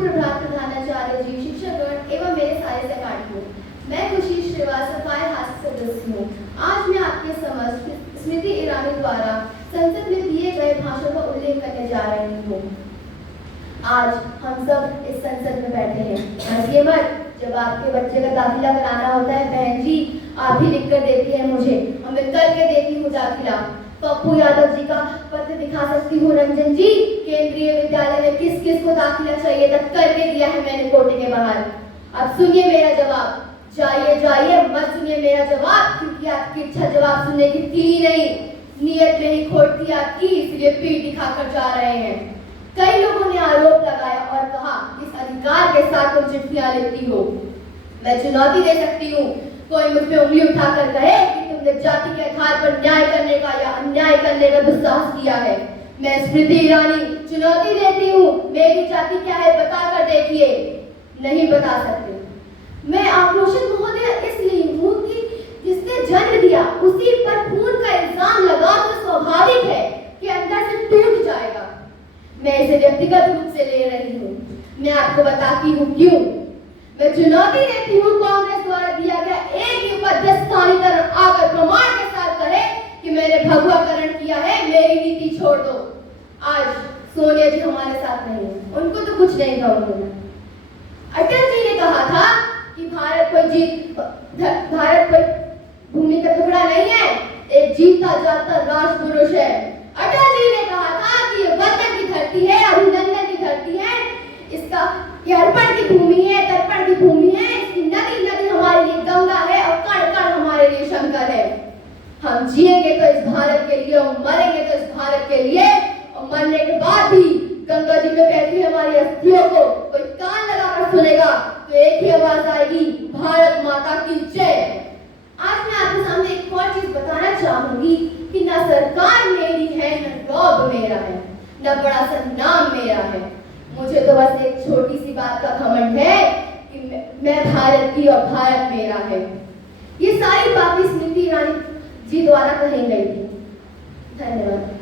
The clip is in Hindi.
सुप्रभात प्रधानाचार्य जी, शिक्षकगण एवं मेरे सारे सहपाठियों। मैं खुशी श्रीवास्तव हास्य सदस्य हूँ। आज मैं आपके समक्ष स्मृति ईरानी द्वारा संसद में दिए गए भाषण का उल्लेख करने जा रही हूँ। आज हम सब इस संसद में बैठे हैं। हंसिए मत, जब आपके बच्चे का दाखिला कराना होता है बहन जी, आप ही लिख कर देती है मुझे, और मैं करके देती हूँ दाखिला। पप्पू यादव जी का पत्र दिखा सकती हूँ रंजन जी, केंद्रीय विद्यालय में किस किस को दाखिला चाहिए तब करके दिया है मैंने कोटे के बाहर। अब सुनिए मेरा जवाब, जाइए जाइए, मत सुनिए मेरा जवाब, क्योंकि आपकी इच्छा जवाब सुनने की थी ही नहीं, नियत में ही खोट थी आपकी, इसलिए पीठ दिखाकर जा रहे हैं। कई लोगों ने आरोप लगाया और कहा इस अधिकार के साथ तुम चिट्ठियां लिखती हो। मैं चुनौती दे सकती हूँ, कोई मुझ पे उंगली उठाकर कहे कि तुमने जाति के आधार पर न्याय करने का या अन्याय करने का दुस्साहस किया है। मैं स्मृति ईरानी चुनौती देती हूँ, मेरी जाति क्या है बता कर देखिए। नहीं बता सकते। मैं आक्रोशित महोदय इसलिए हूँ कि जिसने जन्म दिया उसी पर खून का इल्जाम लगा तो स्वाभाविक है कि अंदर से टूट जाएगा। मैं इसे व्यक्तिगत रूप से ले रही हूँ। मैं आपको बताती हूँ क्यों। मैं चुनौती देती हूँ कांग्रेस द्वारा दिया गया एक ही उपाध्यक्ष स्थानीकरण आकर प्रमाण के साथ कहे कि मैंने भगवाकरण किया है, मेरी नीति छोड़ दो। आज सोनिया जी हमारे साथ नहीं है, उनको तो कुछ नहीं कहा उन्होंने। अटल जी ने कहा था कि भारत कोई भूमि का टुकड़ा नहीं है, एक जीता जागता राजपुरुष है। अटल जी ने कहा था कि ये वतन की धरती है, अभिनंदन की धरती है, इसका ये अर्पण की भूमि है, तर्पण की भूमि है, इसकी नदी नदी हमारे लिए गंगा है और कण कण हमारे लिए शंकर है। हम जिएंगे तो इस भारत के लिए और मरेंगे तो इस भारत के लिए, और मरने के बाद भी गंगा जी में बहती हमारी अस्थियों को कोई कान लगाकर सुनेगा तो एक ही आवाज आएगी, भारत माता की जय। आज मैं आपके सामने एक और चीज बताना चाहूंगी कि न सरकार मेरी है, न रौब मेरा है, न बड़ा सा नाम मेरा है। मुझे तो बस एक छोटी सी बात का घमंड है कि मैं भारत की और भारत मेरा है। ये सारी बातें स्मृति ईरानी जी द्वारा कही गई थी। धन्यवाद।